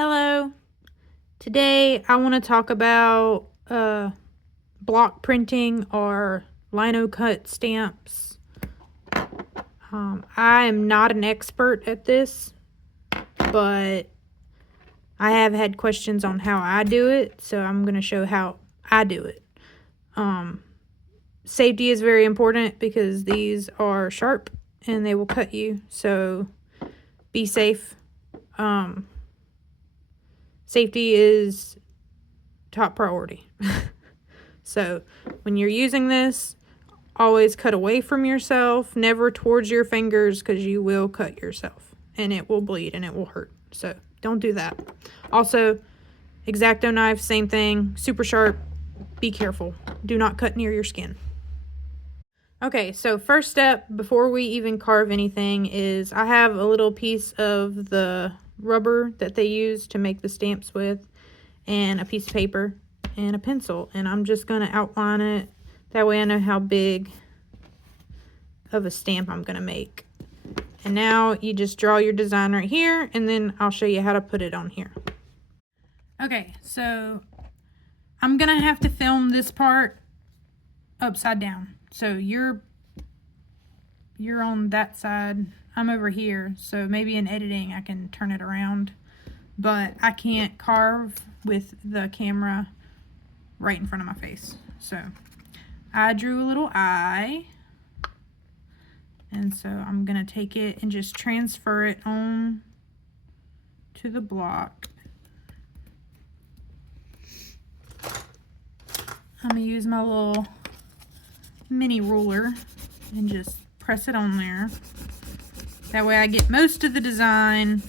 Hello. Today I want to talk about block printing or lino cut stamps. I am not an expert at this, but I have had questions on how I do it, so I'm going to show how I do it. Safety is very important because these are sharp and they will cut you, so be safe. Safety is top priority. So when you're using this, always cut away from yourself, never towards your fingers, because you will cut yourself and it will bleed and it will hurt. So don't do that. Also, X-Acto knife, same thing, super sharp. Be careful. Do not cut near your skin. Okay, so first step before we even carve anything is I have a little piece of the rubber that they use to make the stamps with, and a piece of paper and a pencil, and I'm just going to outline it. That way I know how big of a stamp I'm going to make. And now you just draw your design right here, and then I'll show you how to put it on here. Okay, so I'm going to have to film this part upside down. So you're on that side, I'm over here, so maybe in editing I can turn it around, but I can't carve with the camera right in front of my face. So I drew a little eye, and so I'm gonna take it and just transfer it on to the block. I'm gonna use my little mini ruler and just press it on there. That way I get most of the design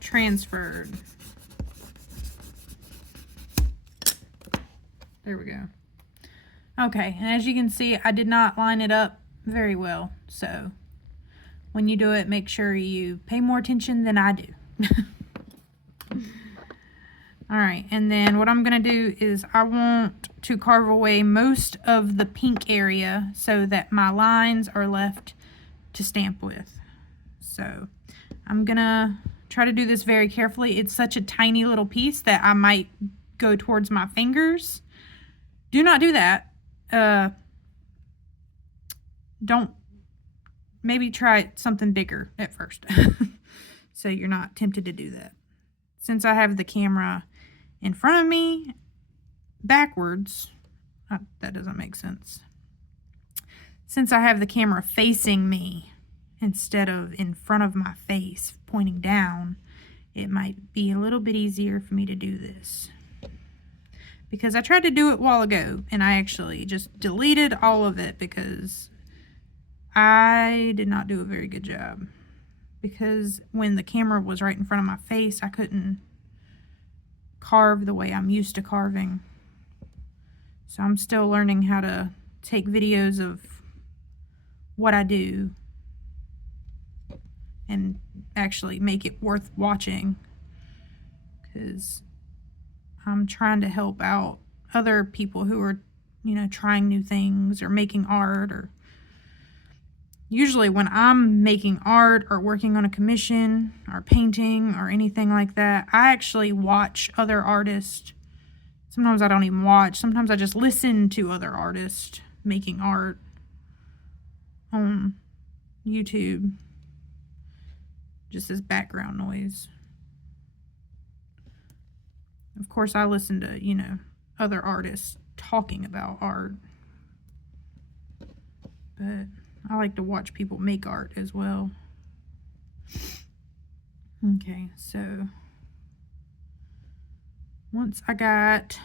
transferred. There we go. Okay, and as you can see, I did not line it up very well. So when you do it, make sure you pay more attention than I do. All right, and then what I'm gonna do is I want to carve away most of the pink area so that my lines are left to stamp with. So I'm gonna try to do this very carefully. It's such a tiny little piece that I might go towards my fingers. Do not do that. Don't, maybe try something bigger at first. So you're not tempted to do that. Since I have the camera in front of me backwards, that doesn't make sense. Since I have the camera facing me instead of in front of my face pointing down, it might be a little bit easier for me to do this. Because I tried to do it a while ago and I actually just deleted all of it because I did not do a very good job. Because when the camera was right in front of my face, I couldn't carve the way I'm used to carving. So I'm still learning how to take videos of what I do and actually make it worth watching, because I'm trying to help out other people who are, trying new things or making art. Or usually when I'm making art or working on a commission or painting or anything like that, I actually watch other artists. Sometimes I don't even watch. Sometimes I just listen to other artists making art on YouTube, just as background noise. Of course, I listen to, other artists talking about art, but I like to watch people make art as well. Okay, so once I got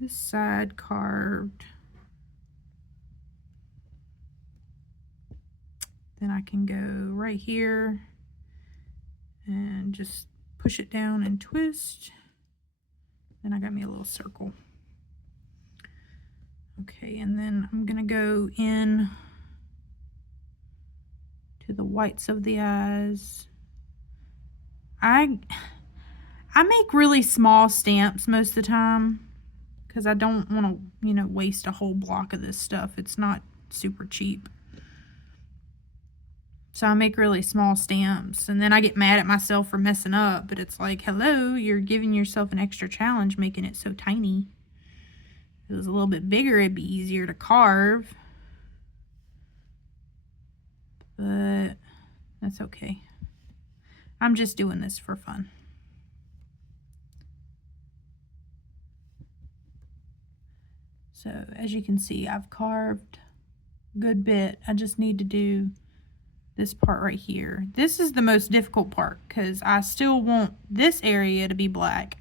this side carved, then I can go right here and just push it down and twist. Then I got me a little circle. Okay, and then I'm gonna go in to the whites of the eyes. I make really small stamps most of the time because I don't want to, waste a whole block of this stuff. It's not super cheap. So I make really small stamps, and then I get mad at myself for messing up, but it's like, hello, you're giving yourself an extra challenge making it so tiny. If it was a little bit bigger, it'd be easier to carve, but that's okay. I'm just doing this for fun. So as you can see, I've carved a good bit. I just need to do this part right here. This is the most difficult part because I still want this area to be black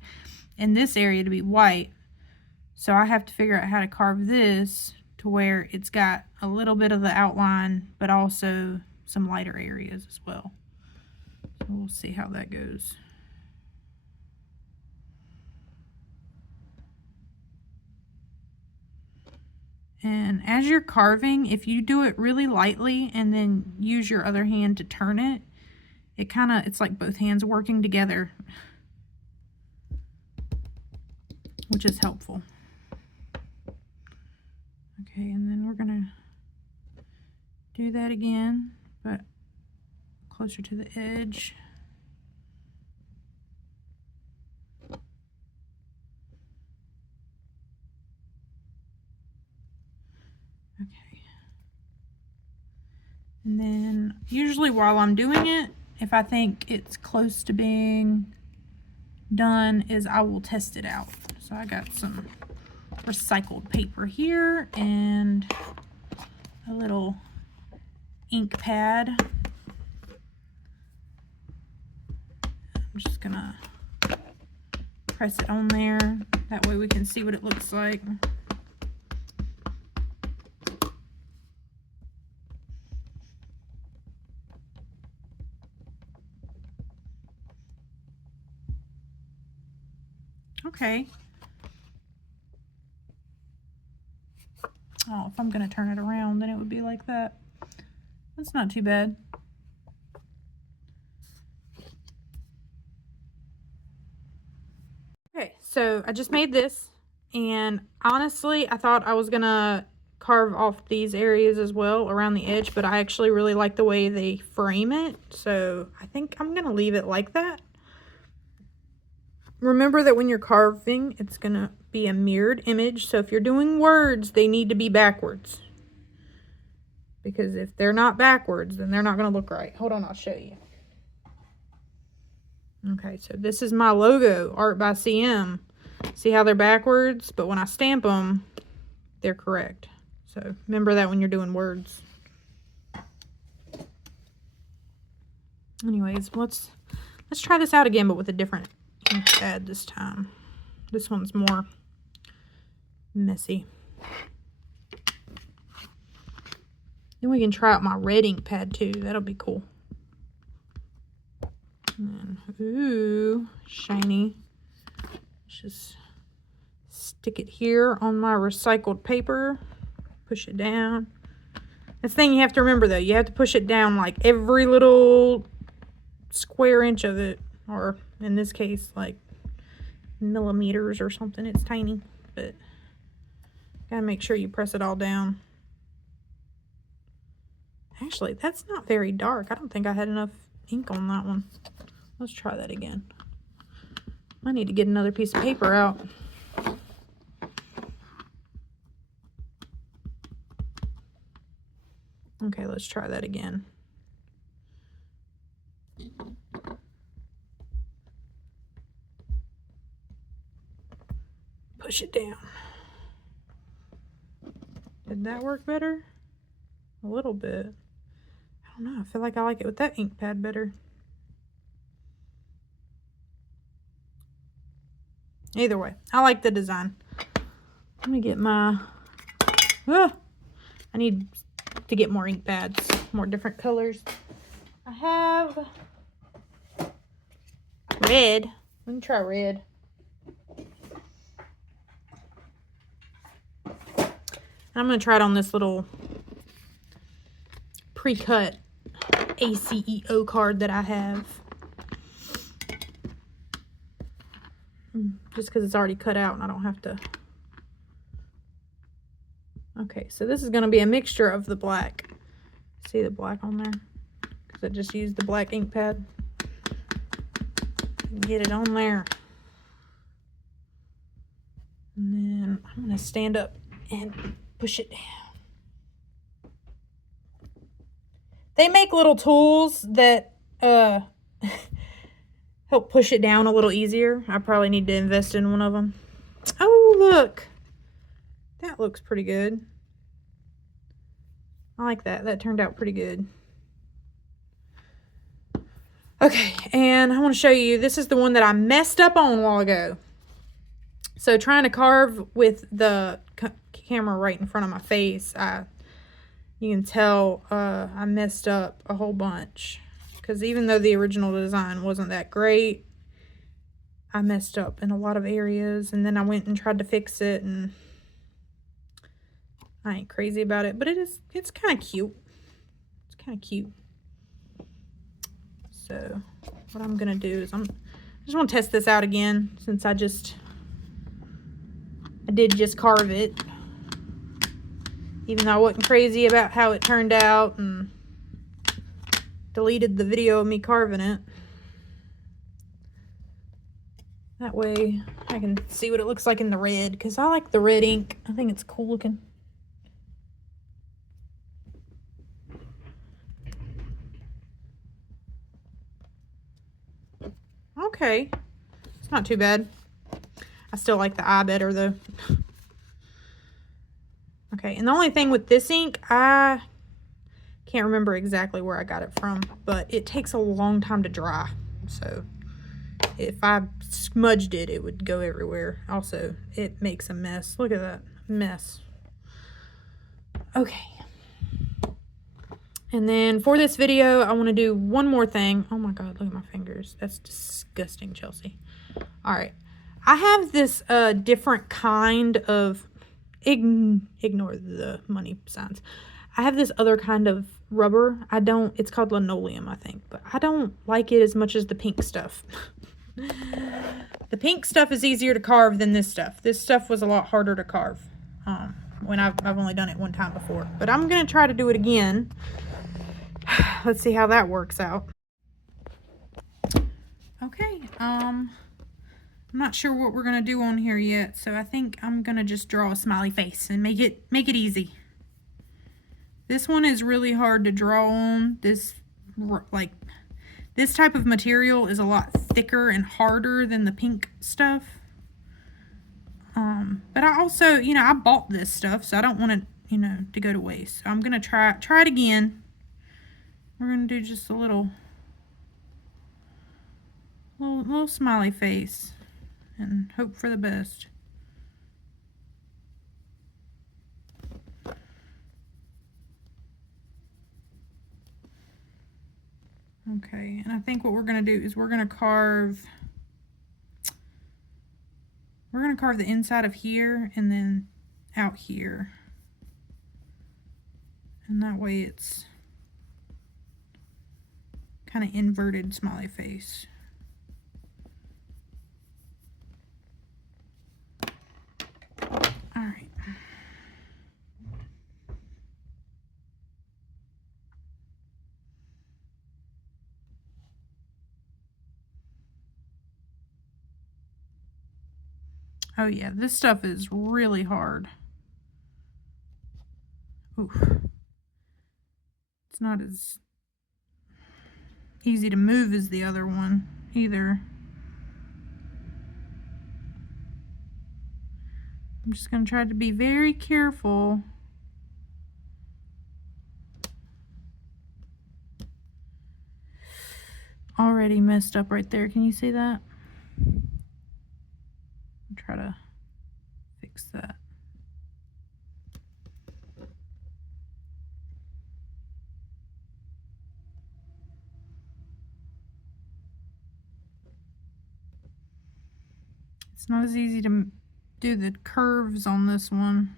and this area to be white. So I have to figure out how to carve this to where it's got a little bit of the outline, but also some lighter areas as well. So we'll see how that goes. And as you're carving, if you do it really lightly and then use your other hand to turn it, it's like both hands working together, which is helpful. Okay, and then we're gonna do that again, but closer to the edge. Okay. And then usually while I'm doing it, if I think it's close to being done, I will test it out. So I got some recycled paper here and a little ink pad. I'm just gonna press it on there. That way we can see what it looks like. Okay. Oh, if I'm going to turn it around, then it would be like that. That's not too bad. Okay, so I just made this, and honestly, I thought I was going to carve off these areas as well around the edge, but I actually really like the way they frame it, so I think I'm going to leave it like that. Remember that when you're carving, it's going to be a mirrored image. So if you're doing words, they need to be backwards. Because if they're not backwards, then they're not going to look right. Hold on, I'll show you. Okay, so this is my logo, Art by CM. See how they're backwards? But when I stamp them, they're correct. So remember that when you're doing words. Anyways, let's try this out again, but with a different ink pad this time. This one's more messy. Then we can try out my red ink pad too. That'll be cool. And then, ooh, shiny. Let's just stick it here on my recycled paper. Push it down. That's the thing you have to remember though. You have to push it down like every little square inch of it. Or in this case, like millimeters or something. It's tiny, but gotta make sure you press it all down. Actually, that's not very dark. I don't think I had enough ink on that one. Let's try that again. I need to get another piece of paper out. Okay, let's try that again. Push it down. Did that work better? A little bit. I don't know. I feel like I like it with that ink pad better. Either way, I like the design. Let me get my... I need to get more ink pads, more different colors. I have red. Let me try red. I'm going to try it on this little pre-cut ACEO card that I have. Just because it's already cut out and I don't have to. Okay, so this is going to be a mixture of the black. See the black on there? because I just used the black ink pad. Get it on there. And then I'm going to stand up and push it down. They make little tools that help push it down a little easier. I probably need to invest in one of them. Oh, look. That looks pretty good. I like that. That turned out pretty good. Okay, and I want to show you. This is the one that I messed up on a while ago. So trying to carve with the camera right in front of my face, you can tell I messed up a whole bunch. Because even though the original design wasn't that great, I messed up in a lot of areas. And then I went and tried to fix it, and I ain't crazy about it. But it's kind of cute. It's kind of cute. So what I'm going to do is I just want to test this out again, since I did just carve it. Even though I wasn't crazy about how it turned out and deleted the video of me carving it. That way I can see what it looks like in the red, because I like the red ink. I think it's cool looking. Okay. It's not too bad. I still like the eye better though. Okay, and the only thing with this ink, I can't remember exactly where I got it from, but it takes a long time to dry. So if I smudged it, it would go everywhere. Also, it makes a mess. Look at that mess. Okay. And then for this video, I want to do one more thing. Oh my God, look at my fingers. That's disgusting, Chelsea. All right. I have this different kind of, ignore the money signs. I have this other kind of rubber. It's called linoleum, I think. But I don't like it as much as the pink stuff. The pink stuff is easier to carve than this stuff. This stuff was a lot harder to carve when I've only done it one time before. But I'm going to try to do it again. Let's see how that works out. Okay, I'm not sure what we're going to do on here yet, so I think I'm going to just draw a smiley face and make it easy. This one is really hard to draw on. This type of material is a lot thicker and harder than the pink stuff. But I also, I bought this stuff, so I don't want it, to go to waste. So I'm going to try it again. We're going to do just a little smiley face and hope for the best. Okay, and I think what we're going to do is we're going to carve the inside of here and then out here. And that way it's kind of inverted smiley face. All right. Oh yeah, this stuff is really hard. Oof. It's not as easy to move as the other one either. I'm just going to try to be very careful. Already messed up right there. Can you see that? I'll try to fix that. It's not as easy to do the curves on this one.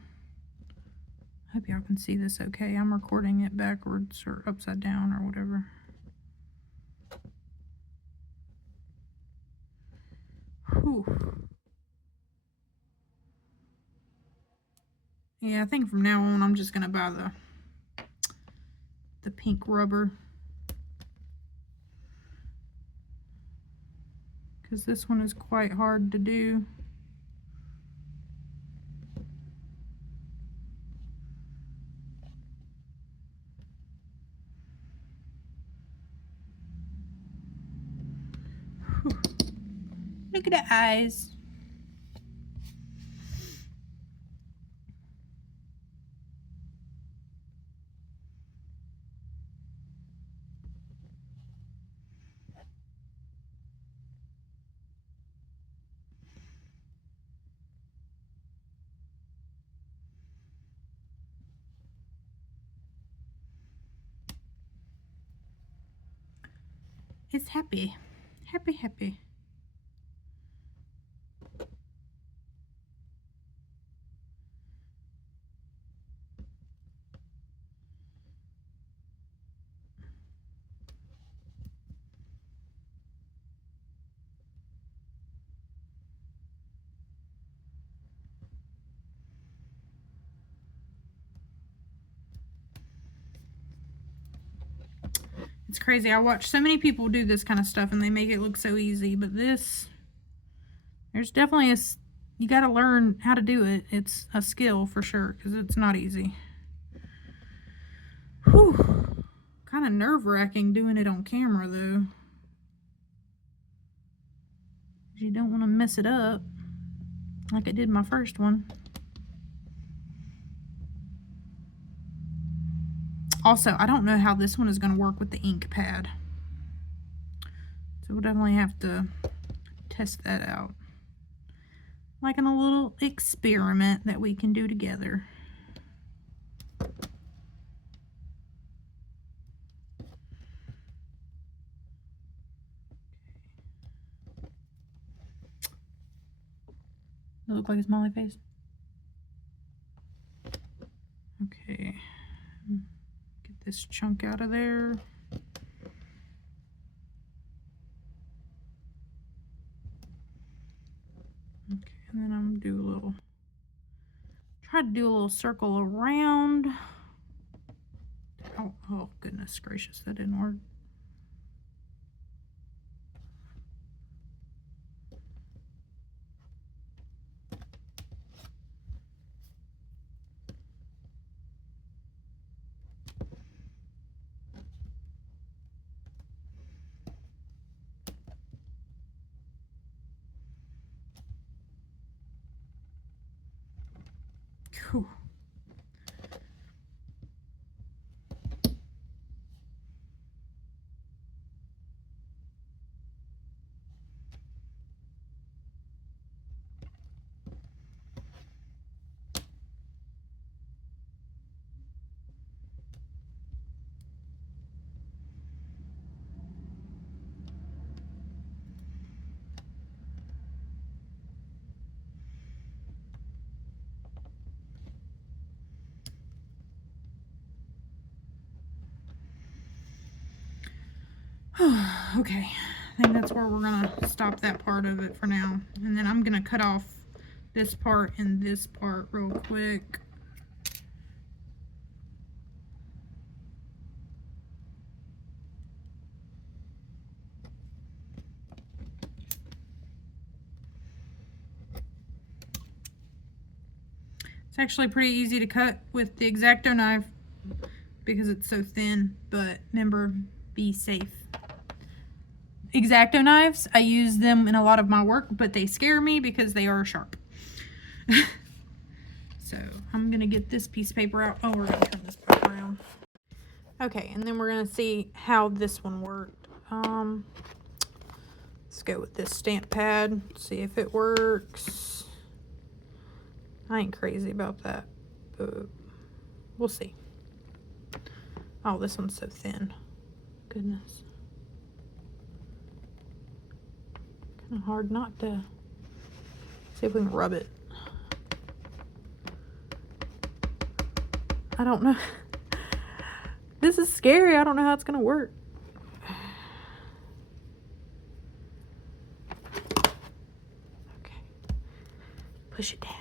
I hope y'all can see this okay. I'm recording it backwards or upside down or whatever. Whew. Yeah, I think from now on I'm just gonna buy the pink rubber. because this one is quite hard to do. Whew. Look at the eyes. It's happy. Happy, happy. It's crazy. I watch so many people do this kind of stuff and they make it look so easy, but this, there's definitely you got to learn how to do it. It's a skill for sure because it's not easy. Whew. Kind of nerve-wracking doing it on camera though. You don't want to mess it up like I did my first one. Also, I don't know how this one is going to work with the ink pad. So we'll definitely have to test that out. Like in a little experiment that we can do together. Does it look like a smiley face? Okay. Get this chunk out of there. Okay, and then I'm gonna do a little, try to do a little circle around. Oh goodness gracious, that didn't work. Whew. Okay, I think that's where we're gonna stop that part of it for now. And then I'm gonna cut off this part and this part real quick. It's actually pretty easy to cut with the X-Acto knife because it's so thin, but remember, be safe. X-Acto knives, I use them in a lot of my work, but they scare me because they are sharp. So I'm gonna get this piece of paper out. Oh, we're gonna turn this part around. Okay, and then we're gonna see how this one worked. Let's go with this stamp pad, see if it works. I ain't crazy about that, but we'll see. Oh, this one's so thin. Goodness. Kind of hard not to. See if we can rub it. I don't know. This is scary. I don't know how it's gonna work. Okay. Push it down.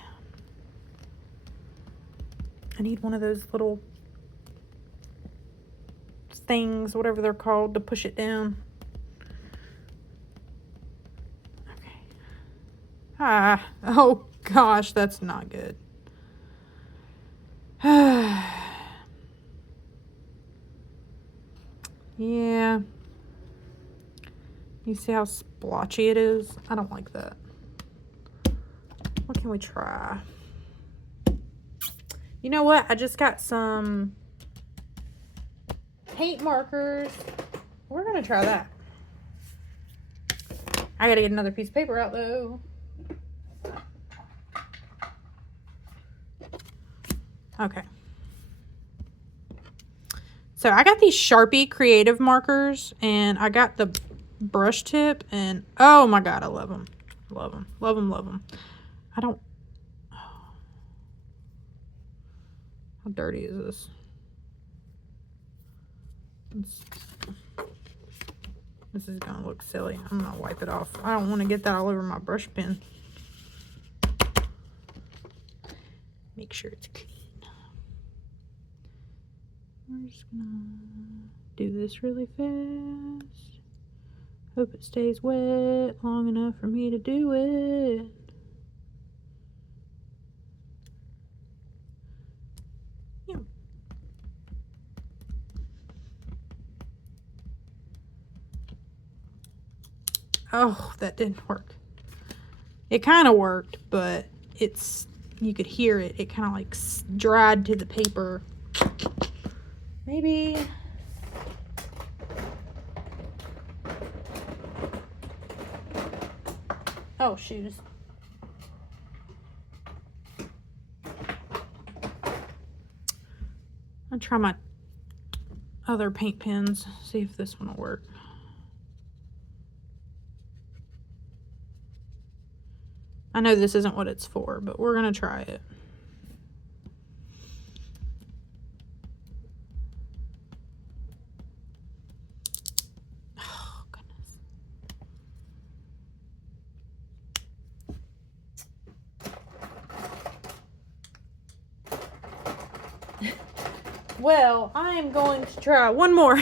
I need one of those little things, whatever they're called, to push it down. Oh gosh, that's not good. Yeah. You see how splotchy it is? I don't like that. What can we try? You know what? I just got some paint markers. We're going to try that. I got to get another piece of paper out though. Okay. So I got these Sharpie creative markers and I got the brush tip and oh my god, I love them. Love them. Love them, love them. I don't... How dirty is this? This is gonna look silly. I'm gonna wipe it off. I don't want to get that all over my brush pen. Make sure it's clean. We're just gonna do this really fast. Hope it stays wet long enough for me to do it. Yeah. Oh, that didn't work. It kind of worked, but it's, you could hear it. It kind of like dried to the paper. Maybe. Oh, shoes. I'll try my other paint pens, see if this one will work. I know this isn't what it's for, but we're gonna try it. Oh, goodness. Well, I am going to try one more,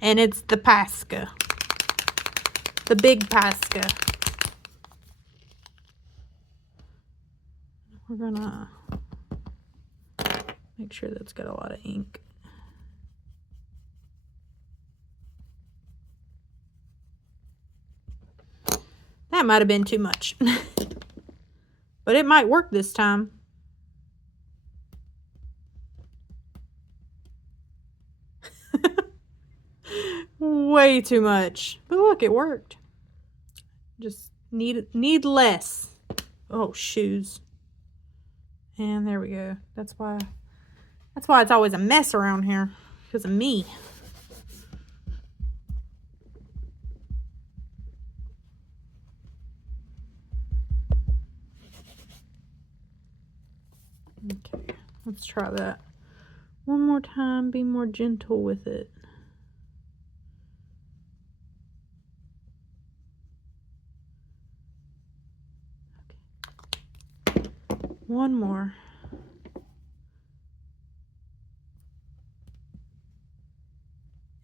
and it's the Pasca. The big Pasca. We're gonna make sure that's got a lot of ink. That might have been too much, but it might work this time. Way too much, but look, it worked. Just need less. Oh, shoes. And there we go. That's why it's always a mess around here, because of me. Okay, let's try that one more time. Be more gentle with it. Okay. One more.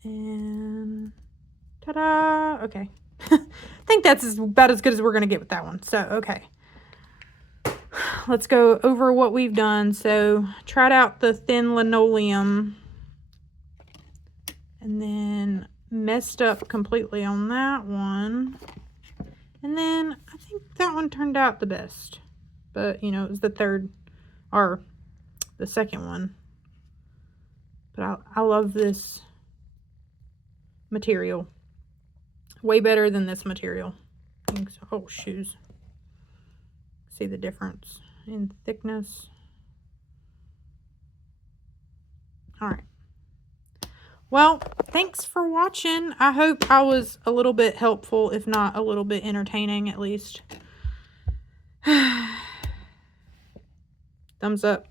And ta-da! Okay. I think that's about as good as we're going to get with that one. So, okay. Let's go over what we've done. So, tried out the thin linoleum. And then messed up completely on that one. And then I think that one turned out the best. But, you know, it was the third, or the second one. But I love this material. Way better than this material. I think so. Oh, shoes. See the difference in thickness. All right. Well, thanks for watching. I hope I was a little bit helpful, if not a little bit entertaining at least. Thumbs up.